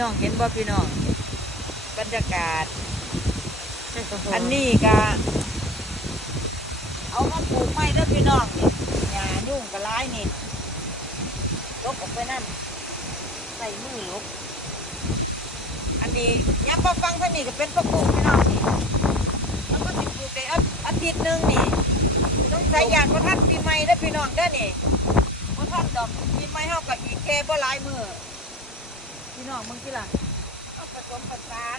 น้องเห็นบ่พี่น้องบรรยากาศอันนี้ก็เอามาปลูกไม้เด้อพี่น้องนี่หญ้ายุ่งกระไรนี่ลบออกไปนั่นใส่มือลบอันนี้ยับมาฟังท่านี่ก็เป็นผักบุ้งพี่น้องนี่แล้วก็สิปลูกได้อาทิตย์นึงนี่ต้องใช้ยางพระทัดปีใหม่เด้อพี่น้องเด้อนี่พระทัดดอกปีใหม่เฮาก็อีกแค่บ่หลายมื้อพี่น้องมึงสิล่ะเอาผสมผสาน